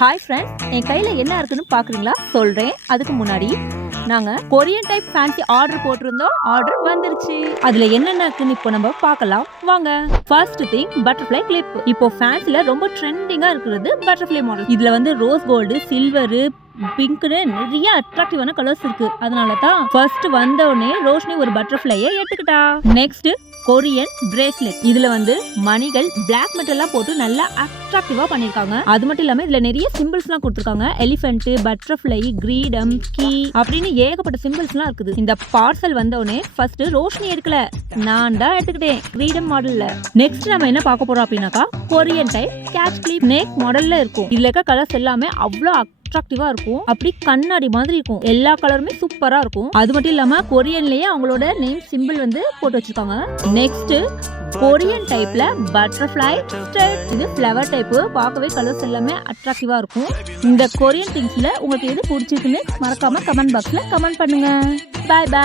Hi friends, என் கையில் என்ன இருக்குன்னு பார்க்குறீங்களா? சொல்கிறேன். அதுக்கு முன்னாடி நாங்கள் கொரியன் டைப் ஃபேன்சி ஆர்டர் போட்டிருந்தோம். ஆர்டர் வந்துருச்சு. அதில் என்னென்ன இருக்குன்னு இப்போ நம்ம பார்க்கலாம் வாங்க. First thing, butterfly clip. இப்போ ஃபேன்சியில் ரொம்ப ட்ரெண்டிங்காக இருக்கிறது பட்டர்ஃப்ளை மாடல். இதில் வந்து ரோஸ் கோல்டு, சில்வரு, பிங்க்னு நிறைய அட்ராக்டிவான கலர்ஸ் இருக்கு. அதனால தான் ஃபர்ஸ்ட் வந்தோடனே ரோஷினி ஒரு பட்டர்ஃப்ளையை எடுத்துக்கிட்டா. Next Korean bracelet. இதுல வந்து மணிகள் பிளாக் மெட்டல்லாம் போட்டு நல்லா அட்ராக்டிவா பண்ணிருக்காங்க. அது மட்டும் இல்லாம இதுல நிறைய சிம்பிள்ஸ் எல்லாம் கொடுத்திருக்காங்க. எலிஃபென்ட், பட்டர்ஃப்ளை, கிரீடம், கீ அப்படின்னு ஏகப்பட்ட சிம்பிள்ஸ் எல்லாம் இருக்குது. இந்த பார்சல் வந்தோடனே ஃபர்ஸ்ட் ரோஷினி எடுக்கல, நான் தான் எடுத்துக்கிட்டேன் கிரீடம் மாடல்ல. நெக்ஸ்ட் நம்ம என்ன பார்க்க போறோம் அப்படின்னாக்கா Korean type catch clip neck மாடல்ல இருக்கும். இதுல இருக்க கலர்ஸ் எல்லாமே அவ்வளோ அட்ராக்டிவா இருக்கும். அப்படி கண்ணாடி மாதிரி இருக்கும். எல்லா கலருமே சூப்பரா இருக்கும். அது மட்டும் இல்லாம கொரியன்லயே அவங்களோட நேம் சிம்பிள் வந்து போட்டு வச்சிருக்காங்க. நெக்ஸ்ட் கொரியன் டைப்ல பட்டர்ஃப்ளை ஸ்ட்ரெட். இது ஃப்ளவர் டைப். பார்க்கவே கலர்ஸ் எல்லாமே அட்ராக்டிவா இருக்கும். இந்த கொரியன் திங்ஸ்ல உங்களுக்கு எது பிடிச்சிருக்குன்னு மறக்காம கமெண்ட் பாக்ஸ்ல கமெண்ட் பண்ணுங்க. Bye by.